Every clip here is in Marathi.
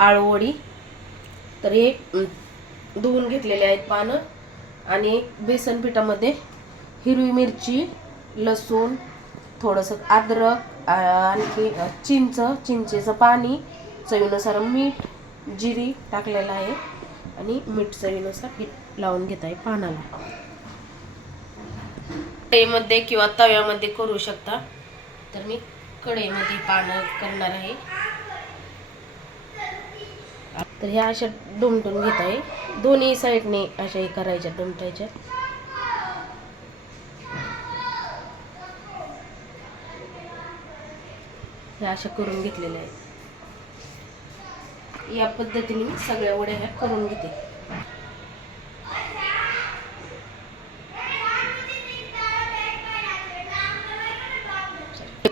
आळूवडी। तर हे धुवून घेतलेले आहेत पानं आणि बेसन पिठामध्ये हिरवी मिरची, लसूण, थोडंसं अद्रक, आणखी चिंचेचं पाणी, चवीनुसार मीठ, जिरी टाकलेलं आहे आणि मीठ चवीनुसार हे लावून घेत आहे पानाला। कढईमध्ये किंवा तव्यामध्ये करू शकता, तर मी कढईमध्ये पानं करणार आहे। तर ह्या अशा दुमटून घेत आहे, दोन्ही साईडने अशा करायच्या, दुमटायच्या। ह्या अशा करून घेतलेल्या आहेत। या पद्धतीने मी सगळ्या वड्या ह्या करून घेते।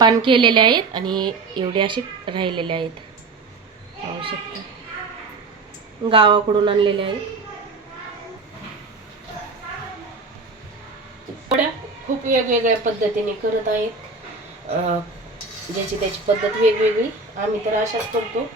पान केलेले आहेत आणि एवढे असे राहिलेले आहेत, पाहू शकता, गावाकडून आणलेले आहेत। वड्या खूप वेगवेगळ्या पद्धतीने करत आहेत, ज्याची त्याची पद्धत वेगवेगळी, आम्ही तर अशाच करतो।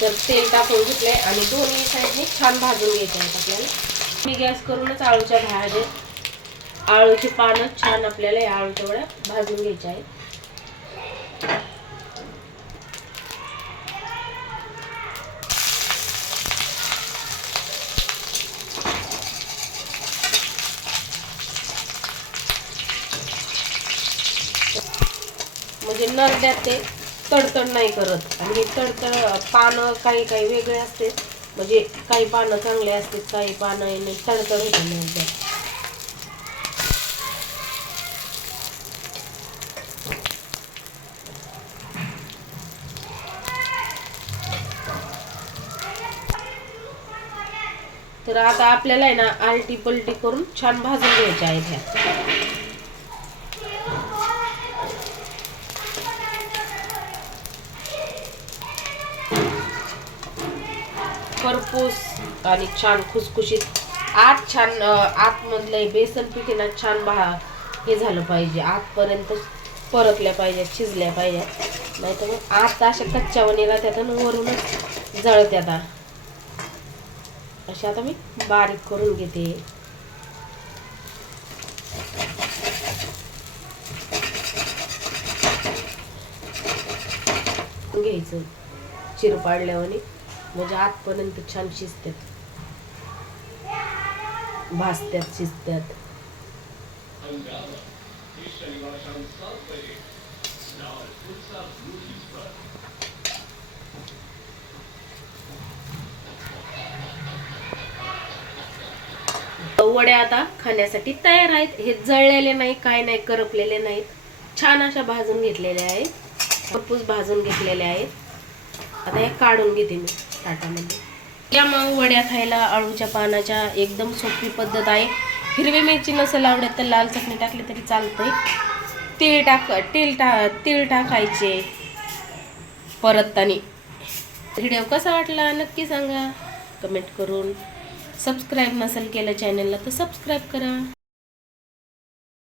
तर तेल टाकून घेतले आणि दोन्ही साईडने छान भाजून घ्यायचे आहेत आपल्याला। मी गॅस करूनच आळूच्या भाज्या, आळूची पानं छान आपल्याला या आळूच्या वड्या भाजून घ्यायच्या आहेत। म्हणजे नरड्यात ते तडतड नाही करत, आणि तडतड पानं काही काही वेगळे असते, म्हणजे काही पानं चांगले असते, काही पानं तडतड होते नरड्यात। तर आता आपल्याला आहे ना आलटी पलटी करून छान भाजून घ्यायच्या आहेत ह्या। खरपूस आणि छान खुसखुशीत, आतमधलं बेसन पिठीना छान हे झालं पाहिजे, आतपर्यंत परतल्या पाहिजे, शिजल्या पाहिजे, नाही तर मग आत अशा कच्च्यावर राहत्यात आणि वरूनच जळत्यात। अशा आता मी बारीक करून घेते। घ्यायचं चिर पाडल्यावर, म्हणजे आतपर्यंत छान शिजतात, भाजत्यात, शिजत्यात। वड्या आता खाण्यासाठी तयार आहेत। हे जळलेले नाही, काय नाही, करपलेले नाहीत, छान अशा भाजून घेतलेल्या आहेत, खरपूस भाजून घेतलेल्या आहेत। आता हे काढून घेते मी ताटामध्ये। या मग वड्या खायला आळूच्या पानाच्या एकदम सोपी पद्धत आहे। हिरवी मिरची नसेल आवडत तर लाल चटणी टाकली तरी चालतंय। तीळ टाकायचे परतताना। व्हिडिओ कसा वाटला नक्की सांगा कमेंट करून। सबस्क्राईब नसेल केलं चॅनलला तर सबस्क्राईब करा।